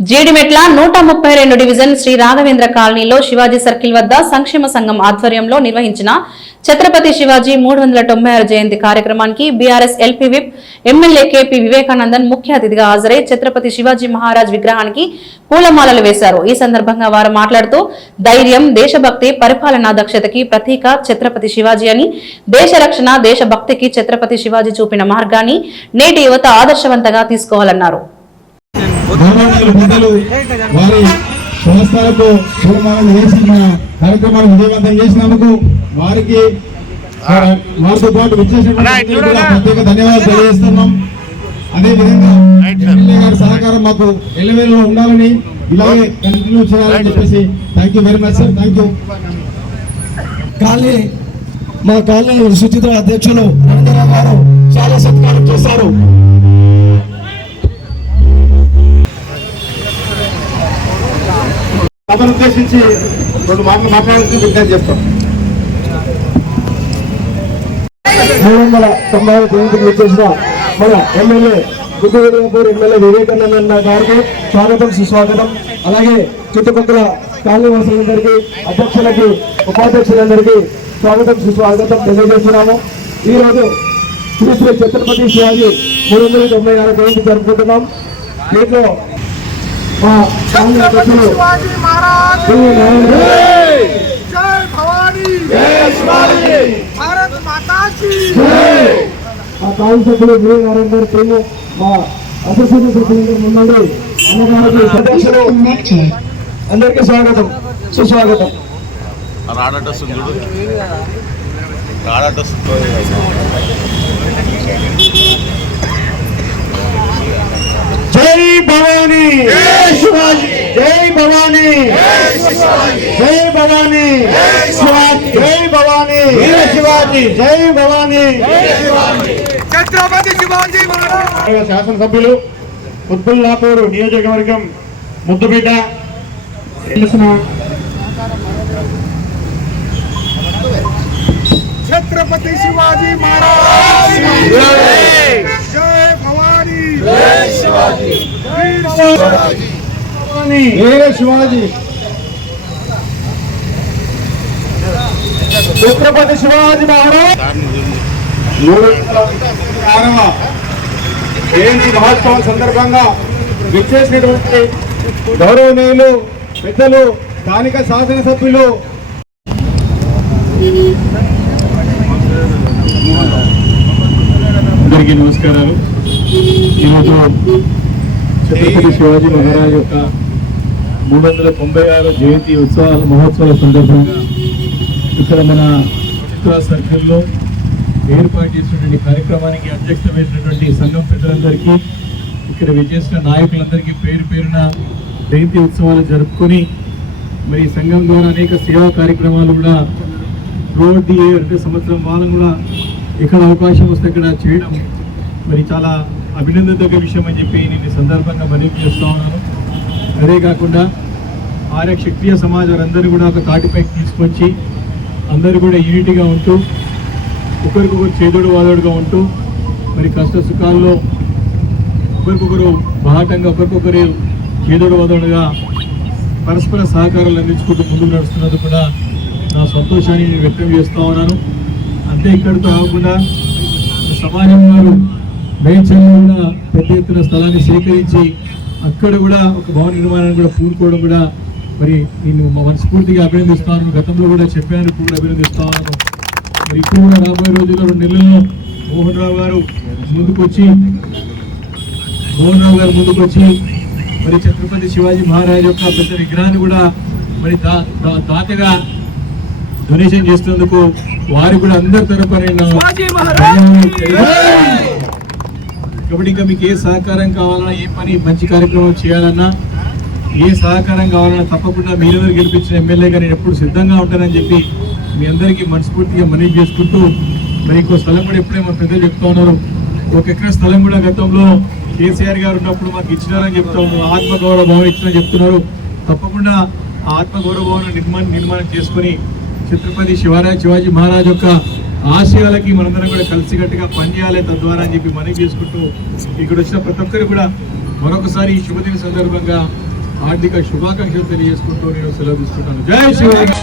Jeedimetla 132 division Shri Raghavendra కాలనీలో Shivaji circle వద్ద సంక్షేమ సంఘం ఆధ్వర్యంలో నిర్వహించిన ఛత్రపతి శివాజీ 396 జయంతి కార్యక్రమానికి BRS LP whip MLA KP Vivekanandan ముఖ్య అతిథిగా హాజరై ఛత్రపతి శివాజీ మహారాజ్ విగ్రహానికి పూలమాలలు వేశారు. ఈ సందర్భంగా వారు మాట్లాడుతూ ధైర్యం, దేశభక్తి, పరిపాలనా దక్షతకి ప్రతీక ఛత్రపతి శివాజీ అని, దేశ రక్షణ, దేశభక్తికి ఛత్రపతి శివాజీ చూపిన మార్గాన్ని నేటి యువత ఆదర్శవంతంగా తీసుకోవాలన్నారు. వారి సంస్థలకు పూలమాలలు వేసి మన కార్యక్రమాలు విజయవంతం చేసినందుకు వారికి వారితో పాటు ప్రత్యేక ధన్యవాదాలు తెలియజేస్తున్నాం. అదేవిధంగా ఎమ్మెల్యే గారి సహకారం మాకు ఎల్లవేళలో ఉండాలని, ఇలాగే కంటిన్యూ చేయాలని చెప్పేసి thank you very much sir. Thank you. మా కాలనీ సుచిత అధ్యక్షులు రవీంద్రరావు గారు చాలా సత్కారం చేశారు. సభను ఉద్దేశించి రెండు మాటలు మాట్లాడాల్సింది విజ్ఞప్తి చేస్తాం. 390 జయంతికి వచ్చేసిన మన ఎమ్మెల్యే గుడ్డూరు ఎమ్మెల్యే వివేకానంద గారికి స్వాగతం, సుస్వాగతం. అలాగే చుట్టుపక్కల కాలనీ వాసులందరికీ, అధ్యక్షులకి, ఉపాధ్యక్షులందరికీ స్వాగతం, సుస్వాగతం తెలియజేస్తున్నాము. ఈరోజు శ్రీ శ్రీ ఛత్రపతి శివాజీ 396 జయంతి జరుపుకుంటున్నాం. దీంట్లో మా కాలనీ అధ్యక్షులు ఆ కాలనీ సభ్యులు వీరనారాయణ గారి మా అసోసియేషన్ సభ్యులందరూ ముందండి అధ్యక్షులు అందరికీ స్వాగతం, సుస్వాగతం. జై భవానీ, జై శివాజీ, జై భవానీ, జై భవానీ, జై భవానీ, వీర శివాజీ, జై భవానీ, ఛత్రపతి శివాజీ మహారాజ్. శాసనసభ్యులు ఉత్పుల్లాపూర్ నియోజకవర్గం ముద్దుబిడ్డ తెలిసిన ఛత్రపతి శివాజీ మహారాజ్, జై భవానీ, జై శివాజీ, వీర శివాజీ, ఛత్రపతి శివాజీ మహారాజ్ 306వ జయంతి మహోత్సవం సందర్భంగా విచ్చేసినటువంటి గౌరవనీయులు పెద్దలు, స్థానిక శాసనసభ్యులు అందరికీ నమస్కారాలు. ఈరోజు ఛత్రపతి శివాజీ మహారాజ్ యొక్క 396 జయంతి మహోత్సవాల సందర్భంగా ఇక్కడ మన చిత్రా సర్కిల్లో ఏర్పాటు చేసినటువంటి కార్యక్రమానికి అధ్యక్షత వేసినటువంటి సంఘం పెద్దలందరికీ, ఇక్కడ విచ్చేసిన నాయకులందరికీ పేరు పేరున జయంతి ఉత్సవాలు జరుపుకొని మరి సంఘం ద్వారా అనేక సేవా కార్యక్రమాలు కూడా త్రూఅవుట్ ది ఇయర్, అంటే సంవత్సరం వాళ్ళం కూడా ఇక్కడ అవకాశం వస్తే ఇక్కడ చేయడం మరి చాలా అభినందనదగ్గ విషయం అని చెప్పి నేను సందర్భంగా మనవి చేస్తూ ఉన్నాను. అదే కాకుండా ఆర్య క్షత్రియ సమాజం అందరూ కూడా ఒక తాటిపైకి తీసుకొచ్చి అందరూ కూడా యూనిటీగా ఉంటూ ఒకరికొకరు చేదోడు వాదోడుగా ఉంటూ మరి కష్ట సుఖాల్లో ఒకరికొకరు బాహటంగా ఒకరికొకరు చేదోడు వాదోడుగా పరస్పర సహకారాలు అందించుకుంటూ ముందుకు నడుస్తున్నది కూడా నా సంతోషాన్ని నేను వ్యక్తం చేస్తూ ఉన్నాను. అంతే ఇక్కడితో కాకుండా సమాజం వారు మేడ్చల్లో కూడా పెద్ద ఎత్తున స్థలాన్ని సేకరించి అక్కడ కూడా ఒక భవన నిర్మాణాన్ని కూడా పూనుకోవడం కూడా మరి నేను మనస్ఫూర్తిగా అభినందిస్తాను. గతంలో కూడా చెప్పాను, ఇప్పుడు కూడా అభినందిస్తా ఉన్నాను. మరి ఇప్పుడు కూడా రాబోయే రోజుల్లో 2 నెలల్లో మోహన్ రావు గారు ముందుకు వచ్చి మరి ఛత్రపతి శివాజీ మహారాజ్ యొక్క పెద్ద విగ్రహాన్ని కూడా మరి దాతగా డొనేషన్ చేస్తున్నందుకు వారికి కూడా అందరి తరపున కాబట్టి ఇంకా మీకు ఏ సహకారం కావాలన్నా, ఏ పని మంచి కార్యక్రమం చేయాలన్నా, ఏ సహకారం కావాలన్నా తప్పకుండా మీరందరూ గెలిపించిన ఎమ్మెల్యేగా నేను ఎప్పుడు సిద్ధంగా ఉంటానని చెప్పి మీ అందరికీ మనస్ఫూర్తిగా మనవి చేసుకుంటూ మరి ఇంకో స్థలం కూడా ఎప్పుడే మా పెద్దలు చెప్తా ఉన్నారు. 1 ఎకరా స్థలం కూడా గతంలో కేసీఆర్ గారు ఉన్నప్పుడు మాకు ఇచ్చినారని చెప్తా ఉన్నారు. ఆత్మగౌరవ భవనం ఇచ్చినా చెప్తున్నారు. తప్పకుండా ఆ ఆత్మగౌరవ భవనం నిర్మాణం చేసుకుని ఛత్రపతి శివాజీ మహారాజ్ యొక్క ఆశయాలకి మనందరం కూడా కలిసికట్టుగా పనిచేయాలి తద్వారా అని చెప్పి మనవి చేసుకుంటూ ఇక్కడ వచ్చిన ప్రతి ఒక్కరు కూడా మరొకసారి ఈ శుభదిన సందర్భంగా హార్దిక శుభాకాంక్షలు తెలియజేసుకుంటూ నేను సెలవు తీసుకుంటాను. జై శివాజీ.